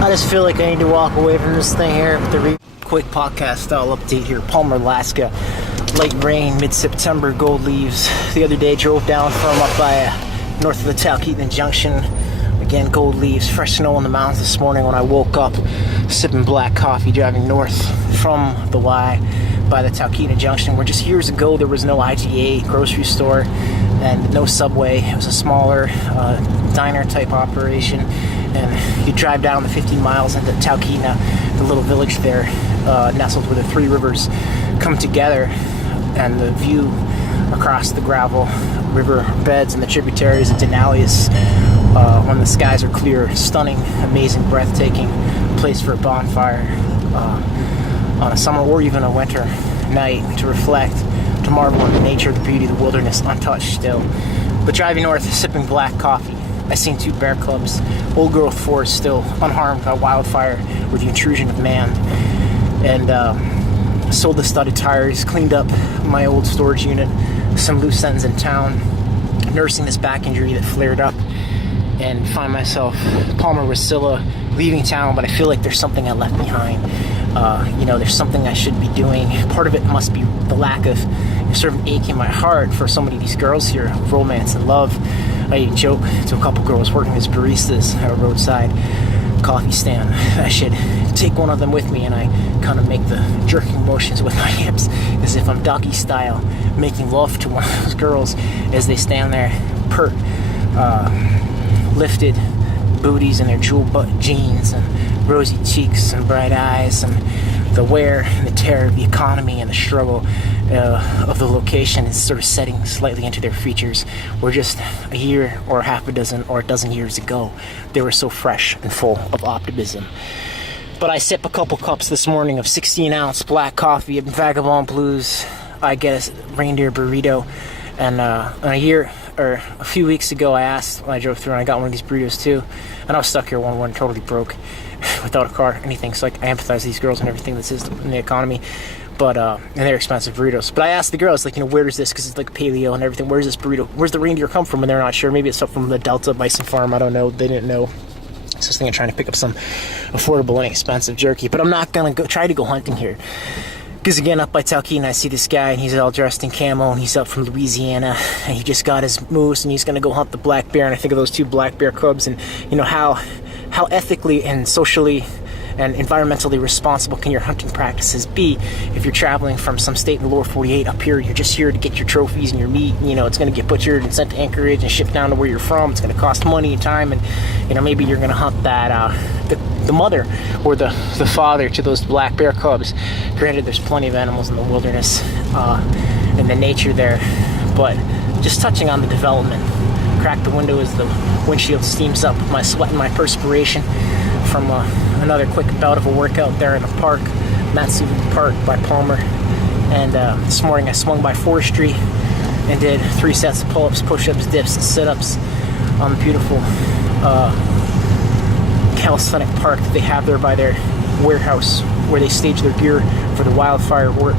I just feel like I need to walk away from this thing here with a quick podcast style update here. Palmer, Alaska. Light rain, mid-September, gold leaves. The other day, drove down from up by north of the Talkeetna Junction. Again, gold leaves, fresh snow on the mountains this morning when I woke up, sipping black coffee, driving north from the Y by the Talkeetna Junction, where just years ago there was no IGA grocery store and no Subway. It was a smaller diner-type operation. And you drive down the 15 miles into Talkeetna, the little village there, nestled where the three rivers come together, and the view across the gravel river beds and the tributaries of Denali when the skies are clear, stunning, amazing, breathtaking place for a bonfire on a summer or even a winter night to reflect, to marvel at the nature, the beauty of the wilderness, untouched still. But driving north, sipping black coffee, I seen two bear cubs, old growth forest still, unharmed by wildfire or the intrusion of man. And sold the studded tires, cleaned up my old storage unit, some loose ends in town, nursing this back injury that flared up, and find myself Palmer, Wasilla, leaving town, but I feel like there's something I left behind. There's something I should be doing. Part of it must be the lack of sort of ache in my heart for so many of these girls here, romance and love. I joke to a couple girls working as baristas at a roadside coffee stand. I should take one of them with me, and I kind of make the jerking motions with my hips as if I'm doggy style, making love to one of those girls as they stand there, pert, lifted booties in their jewel butt jeans and rosy cheeks and bright eyes, and the wear and the tear of the economy and the struggle of the location is sort of setting slightly into their features, where just a year or half a dozen or a dozen years ago they were so fresh and full of optimism. But I sip a couple cups this morning of 16-ounce black coffee in Vagabond Blues. I get a reindeer burrito, and a few weeks ago I asked when I drove through, and I got one of these burritos too, and I was stuck here one totally broke, without a car or anything, so I empathize with these girls and everything that's in the economy, but and they're expensive burritos. But I asked the girls, where is this, because it's like paleo and everything, where's this burrito, where's the reindeer come from? And they're not sure. Maybe it's up from the Delta Bison Farm, I don't know, they didn't know. It's just trying to pick up some affordable and inexpensive jerky. But I'm not gonna try to go hunting here, because again, up by Talkeetna, I see this guy, and he's all dressed in camo, and he's up from Louisiana, and he just got his moose, and he's gonna go hunt the black bear. And I think of those two black bear cubs, and how ethically and socially and environmentally responsible can your hunting practices be if you're traveling from some state in the lower 48 up here? You're just here to get your trophies and your meat. It's going to get butchered and sent to Anchorage and shipped down to where you're from. It's going to cost money and time, and maybe you're going to hunt that the mother or the father to those black bear cubs. Granted, there's plenty of animals in the wilderness and the nature there, but just touching on the development. Crack the window as the windshield steams up, my sweat and my perspiration from another quick bout of a workout there in the park, Matsuva Park by Palmer. And this morning I swung by Forestry and did 3 sets of pull-ups, push-ups, dips, and sit-ups on the beautiful calisthenic park that they have there by their warehouse where they stage their gear for the wildfire work.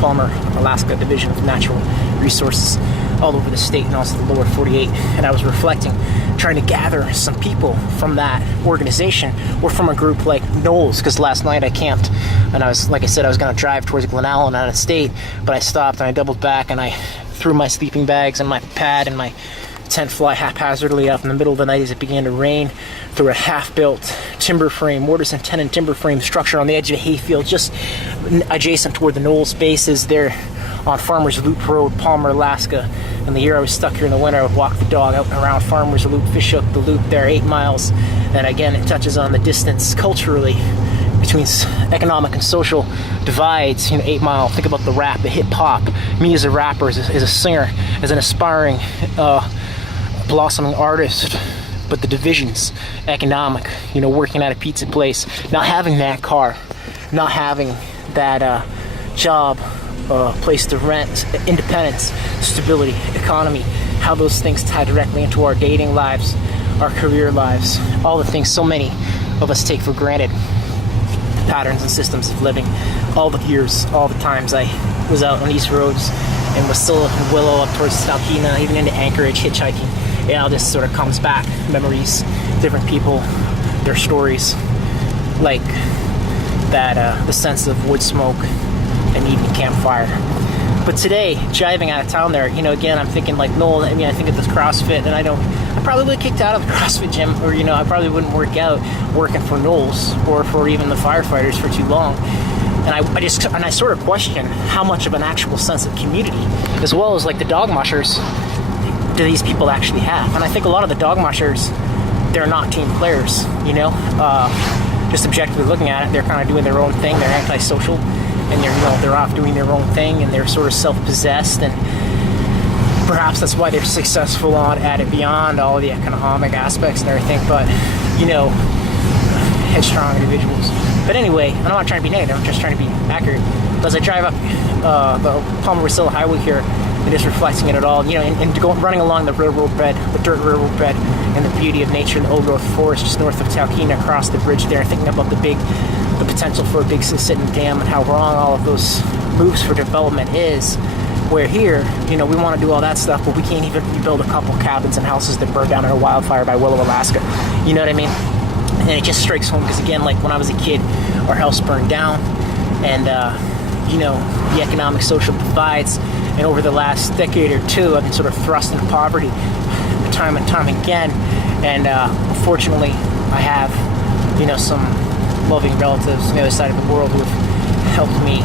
Palmer, Alaska Division of Natural Resources, all over the state and also the lower 48. And I was reflecting, trying to gather some people from that organization or from a group like Knowles, because last night I camped, and I was going to drive towards Glen Allen out of state, but I stopped and I doubled back and I threw my sleeping bags and my pad and my tent fly haphazardly up in the middle of the night as it began to rain through a half-built timber frame, mortise and tenon timber frame structure on the edge of a hayfield just adjacent to where the Knowles base is there on Farmers Loop Road, Palmer, Alaska. And the year I was stuck here in the winter, I would walk the dog out and around Farmers Loop, fish up the loop there, 8 miles. And again, it touches on the distance culturally between economic and social divides. 8 Mile, think about the rap, the hip-hop. Me as a rapper, as a singer, as an aspiring blossoming artist, but the divisions, economic, working at a pizza place, not having that car, not having that job, place to rent, independence, stability, economy, how those things tie directly into our dating lives, our career lives, all the things so many of us take for granted, patterns and systems of living. All the years, all the times I was out on these roads in Wasilla and Willow up towards Talkeetna, even into Anchorage, hitchhiking, it all just sort of comes back. Memories, different people, their stories, like that the sense of wood smoke and eating a campfire. But today, driving out of town there, again, I'm thinking like Noel. I mean, I think of this CrossFit, and I probably would have kicked out of the CrossFit gym, or I probably wouldn't work out working for Noel's or for even the firefighters for too long. And I sort of question how much of an actual sense of community, as well as like the dog mushers, do these people actually have? And I think a lot of the dog mushers, they're not team players. Just objectively looking at it, they're kind of doing their own thing. They're antisocial, and they're off doing their own thing, and they're sort of self-possessed, and perhaps that's why they're successful at it beyond all the economic aspects and everything. But headstrong individuals. But anyway, I'm not trying to be negative. I'm just trying to be accurate. As I drive up the Palmer-Wasilla Highway here, and just reflecting it at all, and running along the railroad bed, the dirt railroad bed, and the beauty of nature and the old growth forest just north of Talkeetna, across the bridge there, thinking about the potential for a big sitting dam and how wrong all of those moves for development is. Where here, we want to do all that stuff, but we can't even rebuild a couple cabins and houses that burned down in a wildfire by Willow, Alaska. You know what I mean? And it just strikes home because, again, like when I was a kid, our house burned down, and the economic social divides, and over the last decade or two, I've been sort of thrust into poverty time and time again. And unfortunately, I have some loving relatives on the other side of the world who have helped me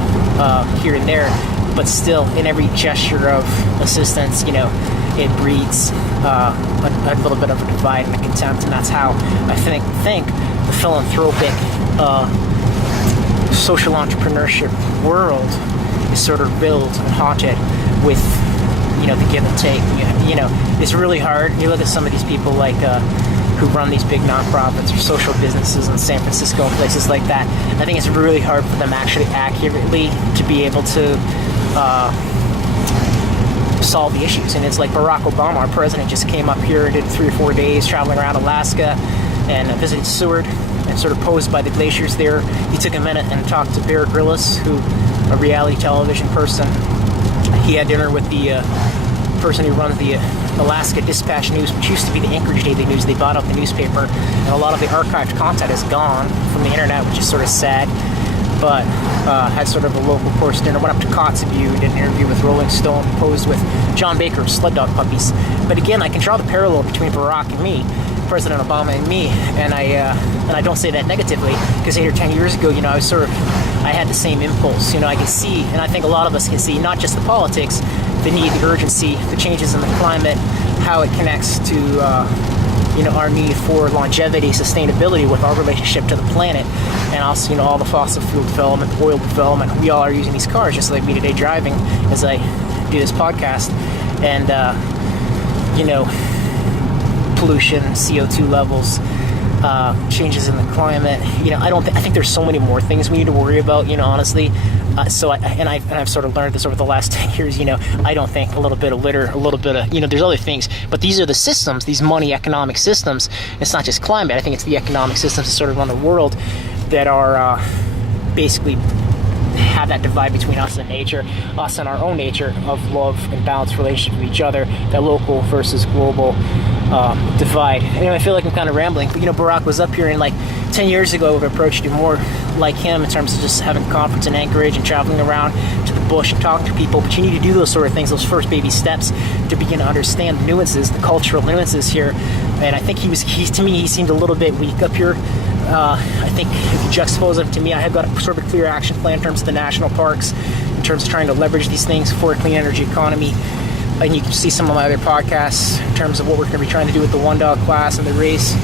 here and there, but still, in every gesture of assistance, it breeds a little bit of a divide and a contempt, and that's how I think the philanthropic social entrepreneurship world is sort of built and haunted with the give and take. It's really hard. You look at some of these people like who run these big nonprofits or social businesses in San Francisco and places like that. I think it's really hard for them actually accurately to be able to solve the issues. And it's like Barack Obama, our president, just came up here and did 3 or 4 days traveling around Alaska and visited Seward and sort of posed by the glaciers there. He took a minute and talked to Bear Grylls, who a reality television person. He had dinner with the person who runs the Alaska Dispatch News, which used to be the Anchorage Daily News. They bought out the newspaper, and a lot of the archived content is gone from the internet, which is sort of sad. But had sort of a local course dinner, went up to Kotzebue, did an interview with Rolling Stone, posed with John Baker of Sled Dog Puppies. But again, I can draw the parallel between Barack and me, President Obama and me, and I don't say that negatively, because 8 or 10 years ago, I had the same impulse. I can see, and I think a lot of us can see, not just the politics, the need, the urgency, the changes in the climate, how it connects to our need for longevity, sustainability with our relationship to the planet, and also all the fossil fuel development, oil development. We all are using these cars, just like me today, driving as I do this podcast, and pollution, CO2 levels, changes in the climate. I think there's so many more things we need to worry about. Honestly. I've sort of learned this over the last 10 years. I don't think a little bit of litter, a little bit of there's other things, but these are the systems, these money economic systems. It's not just climate. I think it's the economic systems that sort of run the world that are basically have that divide between us and nature, us and our own nature of love and balanced relationship with each other, that local versus global divide. I feel like I'm kind of rambling, but Barack was up here, and like 10 years ago, I've approached it more like him in terms of just having a conference in Anchorage and traveling around to the bush and talking to people. But you need to do those sort of things, those first baby steps, to begin to understand the nuances, the cultural nuances here. And I think to me, he seemed a little bit weak up here. I think if you juxtapose him to me, I have got a sort of a clear action plan in terms of the national parks, in terms of trying to leverage these things for a clean energy economy. And you can see some of my other podcasts in terms of what we're going to be trying to do with the 1-dog class and the race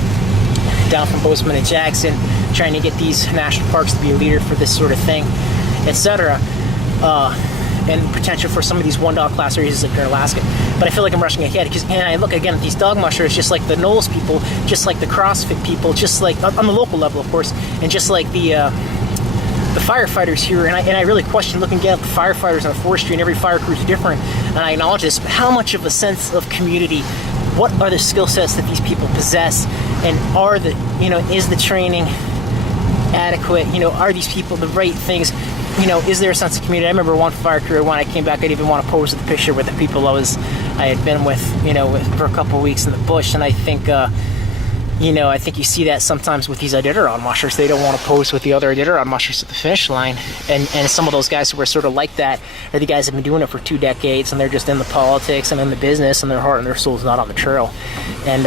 down from Bozeman and Jackson, trying to get these national parks to be a leader for this sort of thing, etc. And potential for some of these 1-dog class areas like in Alaska. But I feel like I'm rushing ahead, because I look again at these dog mushers, just like the Knowles people, just like the CrossFit people, just like on the local level, of course, and just like the firefighters here. And I really question looking at the firefighters and the forestry, and every fire crew is different. And I acknowledge this, but how much of a sense of community? What are the skill sets that these people possess? And is the training adequate? Are these people the right things? Is there a sense of community? I remember one fire crew, when I came back, I didn't even want to pose the picture with the people I had been with, for a couple of weeks in the bush. And I think, I think you see that sometimes with these Iditarod mushers. They don't want to pose with the other Iditarod mushers at the finish line. And some of those guys who are sort of like that are the guys that have been doing it for 2 decades, and they're just in the politics and in the business, and their heart and their soul is not on the trail. And,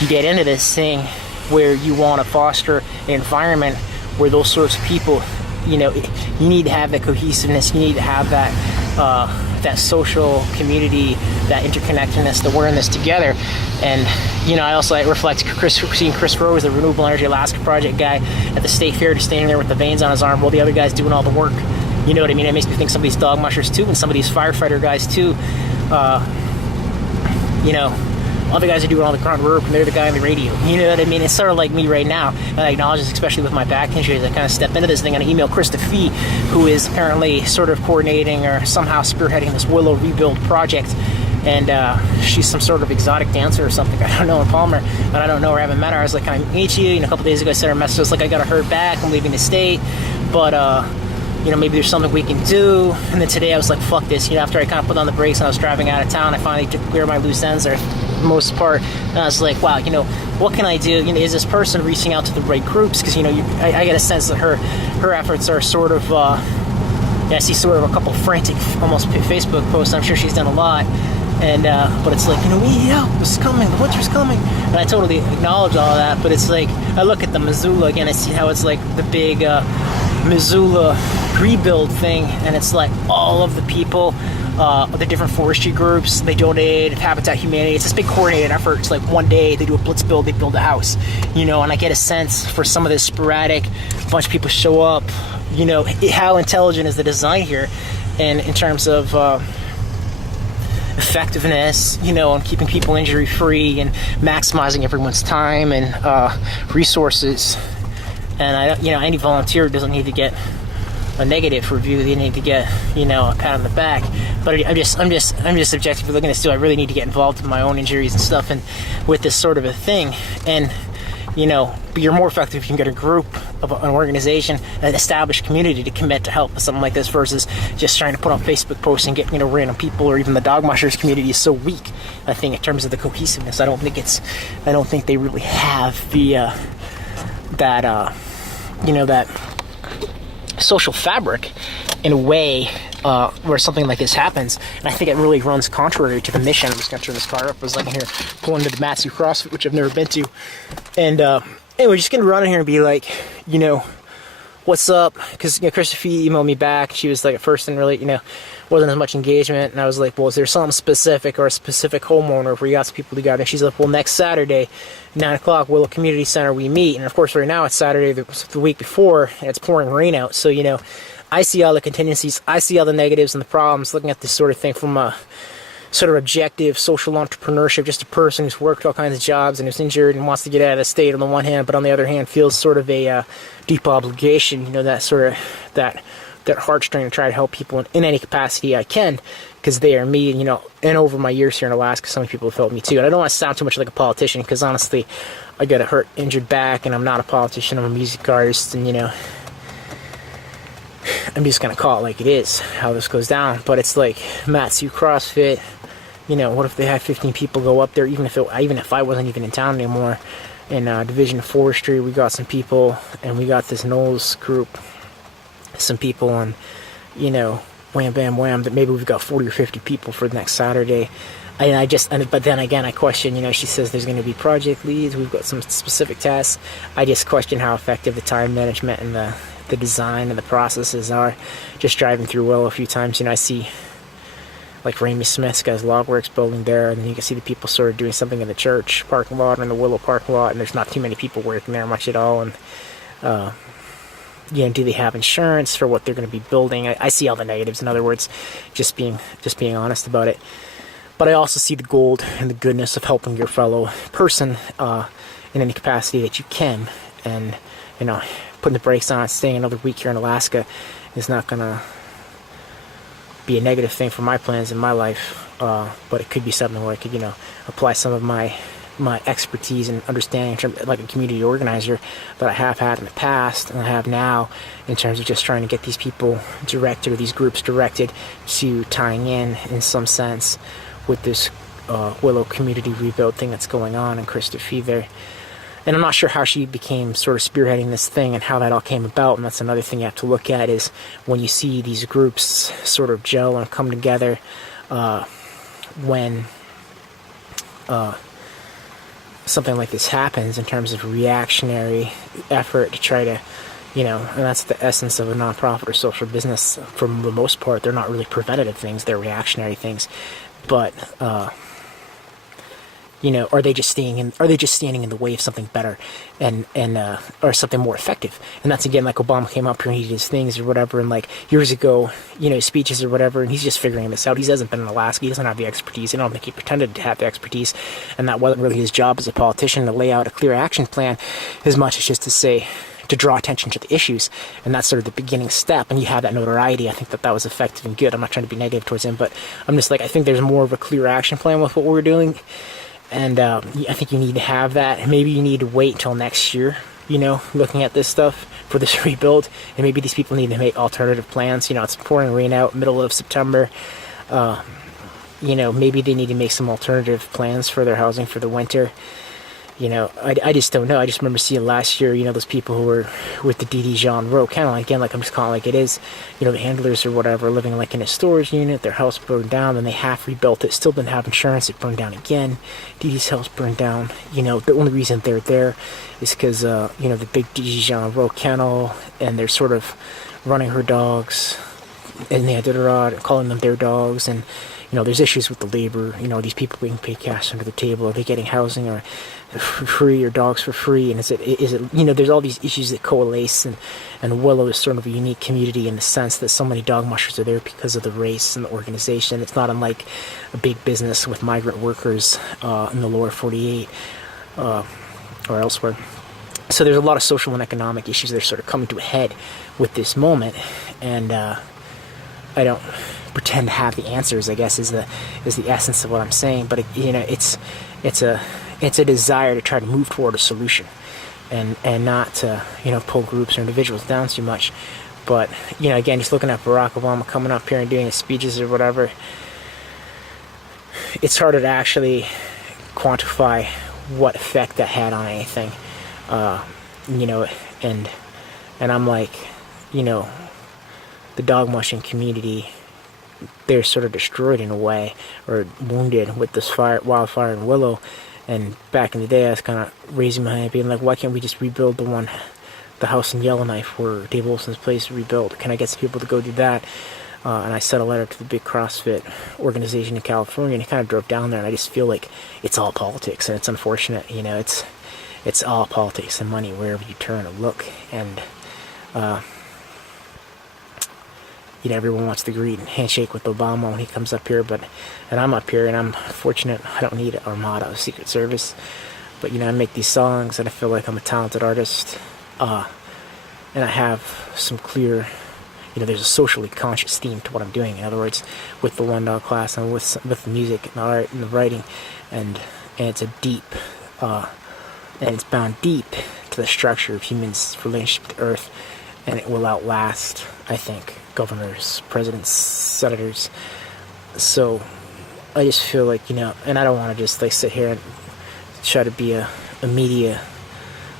you get into this thing where you want to foster an environment where those sorts of people, you need to have that cohesiveness, you need to have that that social community, that interconnectedness, the wearing this together. And I also reflect seeing Chris Rose, the Renewable Energy Alaska Project guy at the state fair, just standing there with the veins on his arm while the other guy's doing all the work. You know what I mean? It makes me think some of these dog mushers too, and some of these firefighter guys too. Other guys are doing all the grunt work, and they're the guy on the radio. You know what I mean? It's sort of like me right now. And I acknowledge this, especially with my back injuries. I kind of step into this thing and I email Krista Fee, who is apparently sort of coordinating or somehow spearheading this Willow rebuild project. And she's some sort of exotic dancer or something. I don't know, in Palmer. And I don't know her, I haven't met her. I was like, can I meet you? A couple days ago I sent her a message. I was like, I got a hurt back. I'm leaving the state. But, maybe there's something we can do. And then today I was like, fuck this. After I kind of put on the brakes and I was driving out of town, I finally took clear my loose ends there for the most part. And I was like, wow, what can I do? Is this person reaching out to the right groups? Because, I get a sense that her efforts are sort of, I see sort of a couple frantic, almost Facebook posts. I'm sure she's done a lot. And, but it's like, we need help. It's coming. The winter's coming. And I totally acknowledge all of that. But it's like, I look at the Missoula again. I see how it's like the big, Missoula rebuild thing, and it's like all of the people, the different forestry groups, they donate, Habitat Humanity. It's this big coordinated effort. It's like one day they do a blitz build, they build a house, and I get a sense for some of this sporadic, a bunch of people show up, how intelligent is the design here, and in terms of effectiveness, and keeping people injury free and maximizing everyone's time and resources. And any volunteer doesn't need to get a negative review. They need to get, a pat on the back. But I'm just objectively looking at this too. I really need to get involved in my own injuries and stuff, and with this sort of a thing. And but you're more effective if you can get a group of an organization, an established community to commit to help with something like this versus just trying to put on Facebook posts and get random people. Or even the dog mushers community is so weak, I think, in terms of the cohesiveness. I don't think they really have the that social fabric in a way where something like this happens. And I think it really runs contrary to the mission. I'm just going to turn this car up. I was like in here pulling to the Matthew CrossFit, which I've never been to. And anyway, just going to run in here and be like, what's up? Because Krista Fee emailed me back. She was like, at first, and really, wasn't as much engagement. And I was like, well, is there something specific or a specific homeowner where you got some people together? And she's like, well, next Saturday, 9 o'clock, Willow Community Center, we meet. And of course, right now it's Saturday the week before, and it's pouring rain out. So, I see all the contingencies. I see all the negatives and the problems, looking at this sort of thing from a sort of objective social entrepreneurship, just a person who's worked all kinds of jobs and who's injured and wants to get out of the state on the one hand, but on the other hand feels sort of a deep obligation, that sort of, that heartstring to try to help people in any capacity I can, because they are me, and over my years here in Alaska, so many people have helped me too. And I don't want to sound too much like a politician, because honestly, I got a injured back, and I'm not a politician, I'm a music artist, and I'm just going to call it like it is, how this goes down. But it's like, Matthew CrossFit, what if they had 15 people go up there, even if I wasn't even in town anymore. In Division of Forestry, we got some people, and we got this Knowles group, some people, and wham bam wham, that maybe we've got 40 or 50 people for the next Saturday. But then again, I question, she says there's going to be project leads, we've got some specific tasks. I just question how effective the time management and the design and the processes are. Just driving through Willow a few times, I see like Ramey Smith's got his Logworks building there, and then you can see the people sort of doing something in the church parking lot or in the Willow parking lot, and there's not too many people working there much at all. And do they have insurance for what they're going to be building? I see all the negatives. In other words, just being honest about it. But I also see the gold and the goodness of helping your fellow person in any capacity that you can. And putting the brakes on, staying another week here in Alaska is not going to be a negative thing for my plans in my life, but it could be something where I could, apply some of my expertise and understanding in terms of, like a community organizer that I have had in the past and I have now, in terms of just trying to get these people directed, or these groups directed, to tying in some sense with this willow community rebuild thing that's going on in Krista there. And I'm not sure how she became sort of spearheading this thing and how that all came about. And that's another thing you have to look at, is when you see these groups sort of gel and come together, when something like this happens in terms of reactionary effort to try to, and that's the essence of a nonprofit or social business. For the most part, they're not really preventative things, they're reactionary things. But are they just standing in the way of something better and or something more effective? And that's, again, like Obama came up here and he did his things or whatever, and like years ago, his speeches or whatever, and he's just figuring this out. He hasn't been in Alaska, he doesn't have the expertise. I don't think he pretended to have the expertise, and that wasn't really his job as a politician, to lay out a clear action plan, as much as just to draw attention to the issues. And that's sort of the beginning step, and you have that notoriety. I think that was effective and good. I'm not trying to be negative towards him, but I'm just like, I think there's more of a clear action plan with what we're doing. And I think you need to have that. Maybe you need to wait until next year, looking at this stuff for this rebuild. And maybe these people need to make alternative plans. It's pouring rain out, middle of September. Maybe they need to make some alternative plans for their housing for the winter. I just don't know. I just remember seeing last year, those people who were with the DD Jean Rowe, kind of like, again, like I'm just calling it like it is, the handlers or whatever, living like in a storage unit, their house burned down, then they half rebuilt it, still didn't have insurance, it burned down again. DD's house burned down. The only reason they're there is because, the big DD Jean Rowe kennel, and they're sort of running her dogs, and they did calling them their dogs, and there's issues with the labor. These people being paid cash under the table. Are they getting housing or for free, or dogs for free? And is it there's all these issues that coalesce, and Willow is sort of a unique community in the sense that so many dog mushers are there because of the race and the organization. It's not unlike a big business with migrant workers in the lower 48 or elsewhere. So there's a lot of social and economic issues that are sort of coming to a head with this moment, and I don't pretend to have the answers, I guess, is the essence of what I'm saying. But it's a desire to try to move toward a solution, and not to pull groups or individuals down too much. But again, just looking at Barack Obama coming up here and doing his speeches or whatever, it's harder to actually quantify what effect that had on anything. And I'm like, the dog mushing community, they're sort of destroyed in a way, or wounded with this wildfire in Willow. And back in the day, I was kind of raising my hand, being like, why can't we just rebuild the house in Yellowknife where Dave Wilson's place rebuilt? Can I get some people to go do that? And I sent a letter to the big CrossFit organization in California, and I kind of drove down there, and I just feel like it's all politics, and it's unfortunate. It's all politics and money wherever you turn or look. And everyone wants to greet and handshake with Obama when he comes up here, and I'm up here, and I'm fortunate. I don't need an armada of Secret Service, but I make these songs, and I feel like I'm a talented artist, and I have some clear, there's a socially conscious theme to what I'm doing. In other words, with the One Dog class, and with the music and the art and the writing, and it's a deep, and it's bound deep to the structure of humans' relationship to Earth, and it will outlast, I think, governors, presidents, senators. So I just feel like, and I don't want to just sit here and try to be a media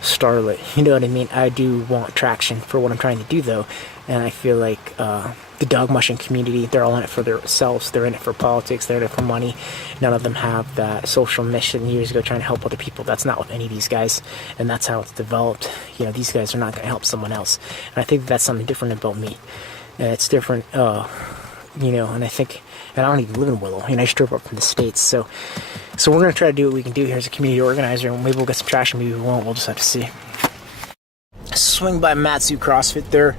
starlet, you know what I mean? I do want traction for what I'm trying to do, though, and I feel like the dog mushing community, they're all in it for themselves, they're in it for politics, they're in it for money. None of them have that social mission years ago trying to help other people. That's not with any of these guys, and that's how it's developed. These guys are not going to help someone else, and I think that's something different about me. It's different, and I think, and I don't even live in Willow, I just drove up from the States, so we're going to try to do what we can do here as a community organizer, and maybe we'll get some traction, maybe we won't, we'll just have to see. Swing by Matsu CrossFit there.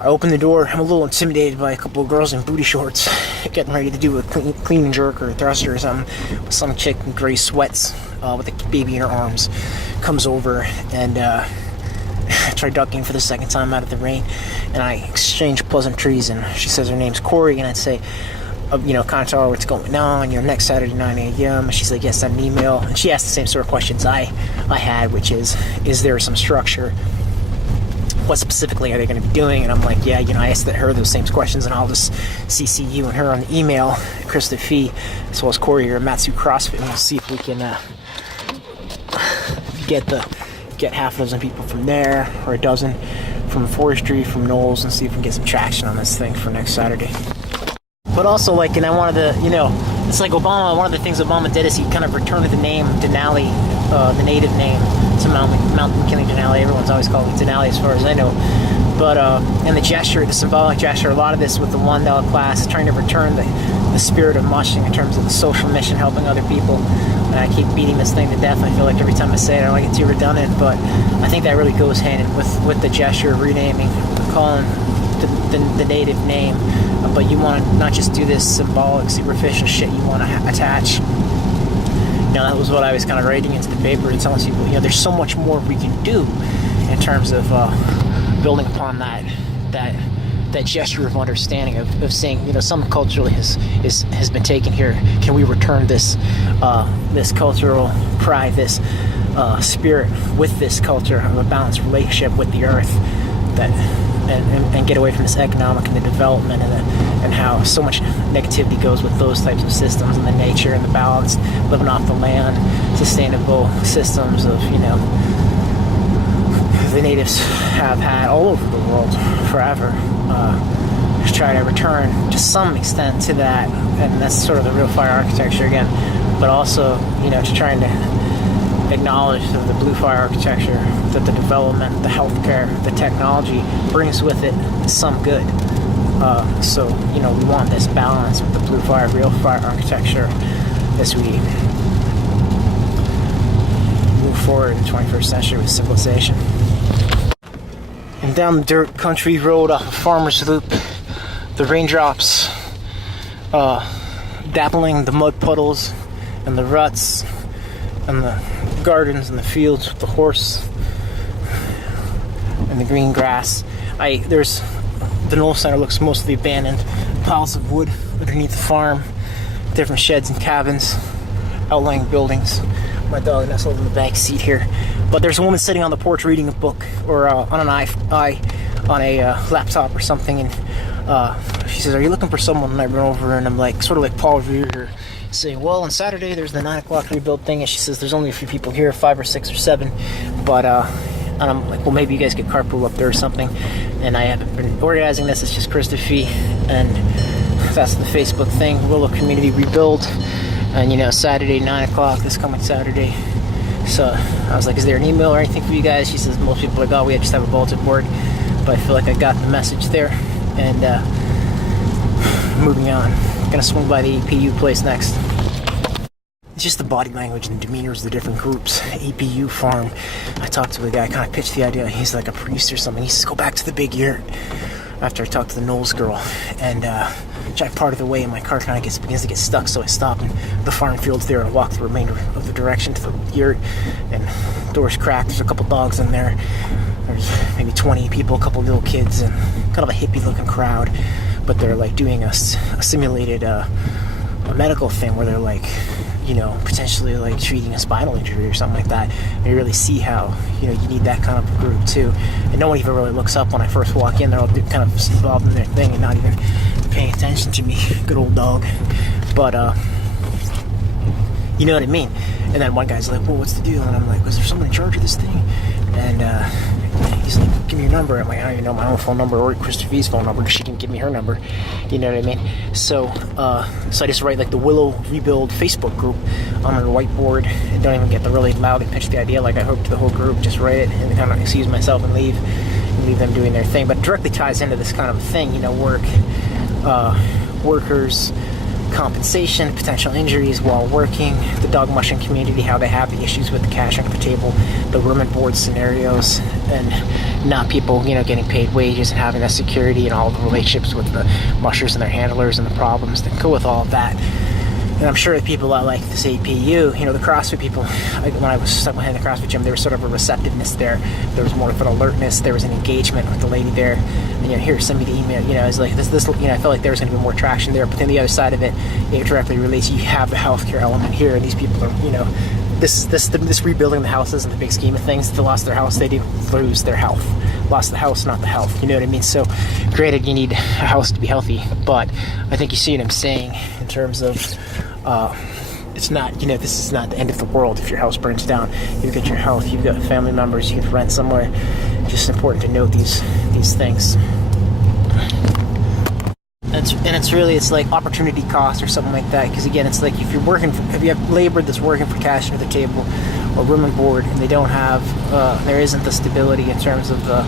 I open the door, I'm a little intimidated by a couple of girls in booty shorts, getting ready to do a clean and jerk or a thruster or something, with some chick in gray sweats, with a baby in her arms, comes over, and, I try ducking for the second time out of the rain, and I exchange pleasantries, and she says her name's Corey, and I'd say, kind of tell her what's going on, next Saturday 9 a.m., and she's like, yes, send an email, and she asked the same sort of questions I had, which is there some structure what specifically are they going to be doing? And I'm like, yeah, I asked her those same questions, and I'll just CC you and her on the email, Krista Fee, as well as Corey here at Matsu CrossFit, and we'll see if we can get half a dozen people from there, or a dozen from forestry, from Knowles, and see if we can get some traction on this thing for next Saturday. But also, and I wanted to, it's like Obama, one of the things Obama did is he kind of returned the name Denali, the native name to Mount McKinley Denali. Everyone's always called it Denali as far as I know. But, and the gesture, the symbolic gesture, a lot of this with the $1 class, trying to return the spirit of mushing in terms of the social mission, helping other people. And I keep beating this thing to death. I feel like every time I say it, I don't like it too redundant, but I think that really goes hand in with the gesture of renaming, calling the native name. But you want to not just do this symbolic, superficial shit. You want to attach. That was what I was kind of writing into the paper and telling people. There's so much more we can do in terms of building upon that gesture of understanding of saying, some culturally has been taken here. Can we return this cultural pride, this spirit with this culture of a balanced relationship with the earth, and get away from this economic and the development and how so much negativity goes with those types of systems, and the nature and the balance, living off the land, sustainable systems of the natives have had all over the world forever. To try to return to some extent to that, and that's sort of the real fire architecture again, but also to trying to acknowledge the blue fire architecture, that the development, the healthcare, the technology brings with it some good. So we want this balance with the blue fire, real fire architecture as we move forward in the 21st century with civilization. And down the dirt country road off of Farmer's Loop, the raindrops dappling the mud puddles and the ruts and the gardens and the fields with the horse and the green grass. There's the Knoll Center looks mostly abandoned. Piles of wood underneath the farm, different sheds and cabins, outlying buildings. My dog nestled in the back seat here. But there's a woman sitting on the porch reading a book, or on a laptop or something, and she says, "Are you looking for someone?" And I run over and I'm like, sort of like Paul Revere, saying, "Well, on Saturday there's the 9 o'clock rebuild thing," and she says, "There's only a few people here, 5 or 6 or 7, but and I'm like, well, maybe you guys could carpool up there or something." And I haven't been organizing this. It's just Krista Fee, and that's the Facebook thing, Willow Community Rebuild, and Saturday 9 o'clock this coming Saturday. So I was like, "Is there an email or anything for you guys?" She says, "Most people are like, oh, we just have a bulletin board," but I feel like I got the message there. And moving on, gonna swing by the APU place next. It's just the body language and demeanors of the different groups. APU farm. I talked to the guy, kind of pitched the idea. He's like a priest or something. He says, "Go back to the big yurt." After I talked to the Knowles girl, and drive part of the way, and my car kind of begins to get stuck, so I stop in the farm fields there and walk the remainder of the direction to the yurt, and doors cracked. There's a couple dogs in there. There's maybe 20 people, a couple little kids, and kind of a hippie-looking crowd, but they're like doing a simulated a medical thing where they're like, potentially like treating a spinal injury or something like that. And you really see how, you need that kind of group too. And no one even really looks up when I first walk in. They're all kind of involved in their thing and not even paying attention to me. Good old dog. But, you know what I mean? And then one guy's like, "Well, what's the deal?" And I'm like, "Was there someone in charge of this thing?" And he's like, "Give me your number." I'm like, "I don't even know my own phone number or Krista Fee's phone number. She can give me her number." You know what I mean? So I just write like the Willow Rebuild Facebook group on a whiteboard, and don't even get to really loudly pitch the idea. Like I hope to the whole group, just write it and kind of excuse myself and leave them doing their thing. But it directly ties into this kind of thing, workers, compensation, potential injuries while working, the dog mushing community, how they have the issues with the cash under the table, the room and board scenarios, and not people, getting paid wages and having that security, and all the relationships with the mushers and their handlers and the problems that go with all of that. And I'm sure the people that like this APU, the CrossFit people, when I was stuck behind the CrossFit gym, there was sort of a receptiveness there. There was more of an alertness. There was an engagement with the lady there. And, here, send me the email. It's like this, I felt like there was going to be more traction there. But then the other side of it, it directly relates. You have the healthcare element here, and these people are, this rebuilding the houses in the big scheme of things, they lost their house, they didn't lose their health. lost the house, not the health. You know what I mean? So granted, you need a house to be healthy, but I think you see what I'm saying in terms of it's not, you know, this is not the end of the world if your house burns down. You've got your health, you've got family members, you can rent somewhere. Just important to note these things. And it's really, it's like opportunity cost or something like that, because again, it's like if you have labor that's working for cash under the table or room and board, and they don't have there isn't the stability in terms of the,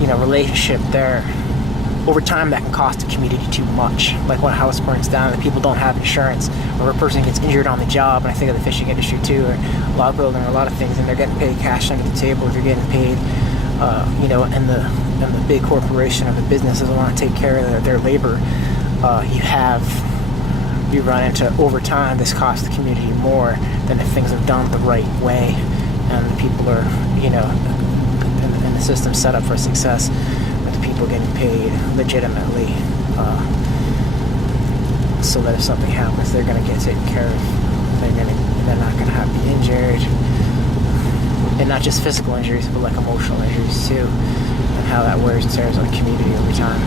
you know, relationship there, over time that can cost the community too much. Like when a house burns down and people don't have insurance, or a person gets injured on the job, and I think of the fishing industry too, or log building, or a lot of things, and they're getting paid cash under the table, or they're getting paid you know, and the big corporation or the business doesn't want to take care of their labor. You run into, over time, this costs the community more than if things are done the right way, and the people are, you know, and the system's set up for success with the people getting paid legitimately, so that if something happens, they're going to get taken care of. They're not going to be injured. And not just physical injuries, but like emotional injuries too, and how that wears and tears on the community over time.